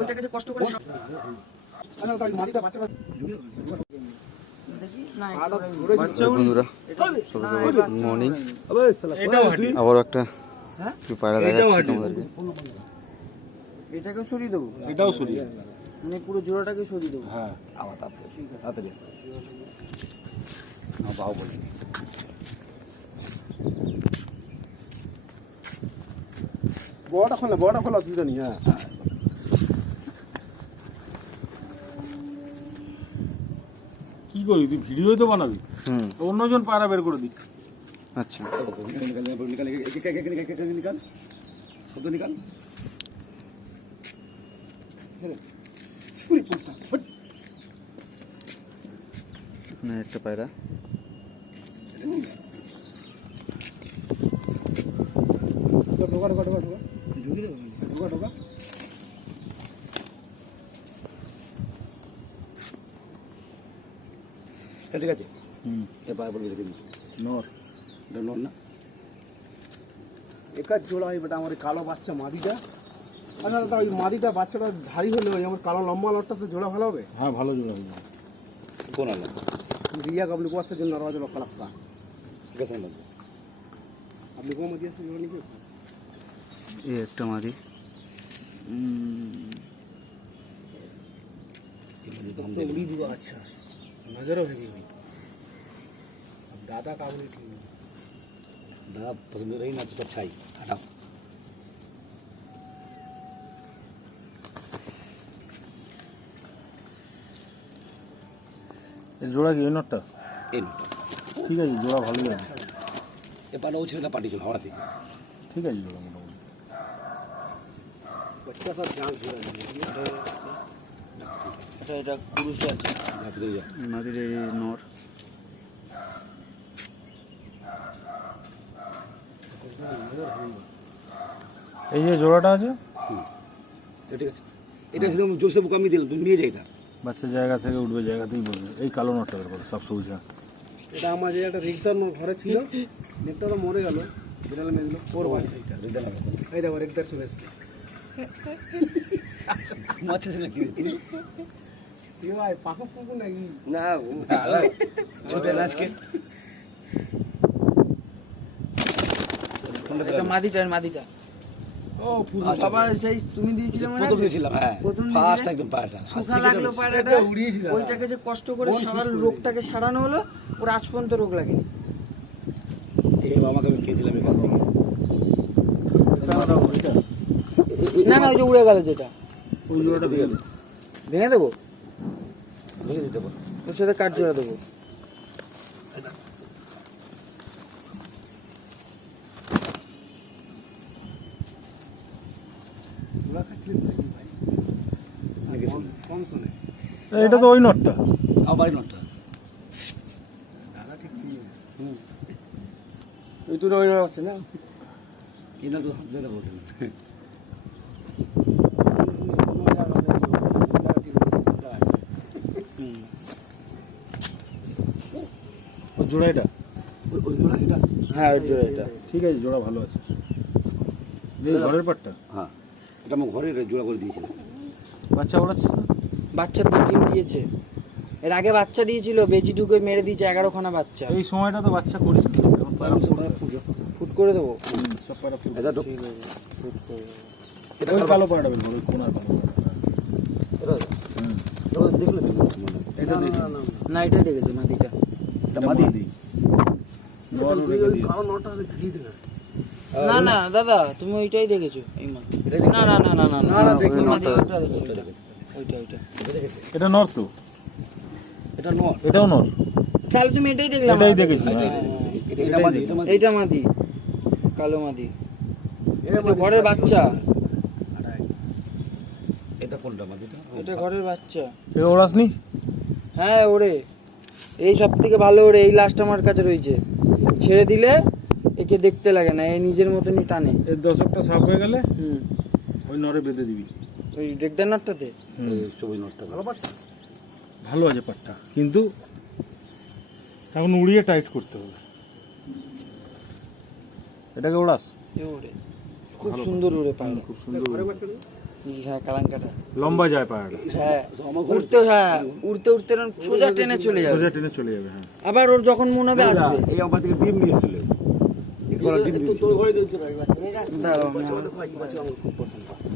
ওইটাকে কষ্ট করে বন্ধুরা মর্নিং আবার একটা পায়রা দেখাচ্ছি তোমাদেরকে। এটাকেও সরিয়ে দেবো, এটাও সরিয়ে মানে পুরো জোড়াটাকে সরিয়ে দেবো। হ্যাঁ আবার তাড়াতাড়ি বাহু বলি বড়টা খোলা অসুবিধা নেই। হ্যাঁ কি করি তুই ভিডিও তো বানাবি, অন্যজন পায়রা বের করে দিক। আচ্ছা এখানে একটা পায়রা ঠিক আছে। এবার বলবি নর নর না একার জোড়া হয় বেটা আমার কালো বাচ্চা মাদিটা। আচ্ছা দাদা ওই মাদিটা বাচ্চাটা ধারি হলে ওই আমার কালো লম্বা লটটা তো জোড়া ভালো হবে। হ্যাঁ ভালো জোড়া হবে। কোন আলো রিয়া কাবলি বসতে জন্য নরওয়াজ কালাক্কা ঠিক আছে না আপনি কোন মাদি আছে জোড়া নিবে? এই একটা মাদি उड़ी दिया। अच्छा नजर होगी हुई अब दादा काबुली ठीक नहीं। दादा पसंद रही ना तो सब छाई हटाओ। জোড়া কি এই নটটা? এই নটটা ঠিক আছে, জোড়া ভালোই আছে। এবার ও ছেলেটা পাঠিয়েছিল হাওড়া থেকে। ঠিক আছে জোড়া মোটামুটি बच्चा सब जान दिया আচ্ছা এটা পুরুষ আছে, মাদির এই নর এই যে জোড়াটা আছে ঠিক আছে। এটা শুধু জোসে বুক আমি দিলাম, তুমি নিয়ে যাই। এটা বাচ্চা জায়গা থেকে উঠবে, জায়গাতেই বলবে। এই কালো নটটা বের করো, সব সবুজ। এটা আমার যে একটা রিক্তার ঘরে ছিল, নেটটা তো মরে গেল, বিড়াল মেরে দিল। ওর বাচ্চা এটা এই দেখো রিক্তার চলে এসছে। মাছ আছে নাকি কি ভাই পাখা ফুকু নাকি? না ছোট আজকে এটা মাদিটা ও ফুল বাবা সেই তুমি দিয়েছিলে মানে প্রথম দিয়েছিলাম। হ্যাঁ প্রথম ফার্স্ট একদম পায়রাটা শুকা লাগলো পায়রাটা, ওইটাকে যে কষ্ট করে সারার রোগটাকে সারানো হলো, ওর আজ পর্যন্ত রোগ লাগেনি। এই বাবাকে আমি খেয়েছিলাম এর কাছ থেকে। না না ওই যে উড়ে গেল যেটা, ওই জোড়াটা ভেঙে দেবো, ভেঙে দেবো, ভেঙে দিতে পারো। ওর সাথে কাঠ জোড়া দেবো। এটা তো ওই নটটা, আবার নটটা দাদা ঠিক ছিল। ওই তো ওই আছে না, এটা তো যেটা বলছেন। ওই জোড়া এটা, ওই জোড়া এটা। হ্যাঁ ওই জোড়া এটা ঠিক আছে, জোড়া ভালো আছে। এই ঘরের পাটটা, হ্যাঁ এটা আমার ঘরের জোড়া করে দিয়েছিলাম। বাচ্চা ওড়াচ্ছিস না? বাচ্চা তো ডিম দিয়েছে, এর আগে বাচ্চা দিয়েছিল, বেজি ঢুকে মেরে দিয়েছে 11খানা বাচ্চা। এই সময়টা তো বাচ্চা করিস না, এখন পায়রা ফুট করে দেবো, সব পায়রা ফুট। ফুট করে দেবো। ওই কালো পায়রা বের করো, ওই কোনার কালো পায়রা। দেখলে এটা দেখি না এটাই দেখেছো মাদিটা, এটা মাদি কালো নটা ঘিরে দিল। না না দাদা তুমি ওইটাই দেখেছো, এই মাদি। না না না না না না না ওই মাদি ওইটা দেখেছো, ওইটা ওইটা এটা নর তো, এটা নর, এটাও নর। তাহলে তুমি এটাই দেখলাম, এটাই দেখেছি। এইটা মাদি, কালো মাদি, এটা ঘরের বাচ্চা। এটা কোনটা মাদিটা? এটা ঘরের বাচ্চা। এ ওড়াসনি? হ্যাঁ ওরে, এই সব থেকে ভালো ওরে, এই লাস্ট আমার কাছে রয়েছে। ছেড়ে দিলে একে দেখতে লাগে না, এই নিজের মতনই টানে। এর দশকটা সাফ হয়ে গেলে হুম ওই নরে বেঁধে দিবি, ওই ডেকদার নাটটাতে। সবুজ নটটা ভালো পাটটা, ভালো আছে পাটটা, কিন্তু এখন উড়িয়ে টাইট করতে হবে। এটাকে ওড়াস? এ ওরে খুব সুন্দর ওরে পায়রা, খুব সুন্দর। হ্যাঁ কালাঙ্কাটা। লম্বা যায় পায়রাটা, হ্যাঁ উড়তে, হ্যাঁ উড়তে উড়তে এরকম সোজা ট্রেনে চলে যাবে। সোজা টেনে চলে যাবে। হ্যাঁ, আবার ওর যখন মনে হবে আসবে। এই আমার থেকে ডিম নিয়ে এসেছিল তোর ঘরে দাঁড়াও, আমি-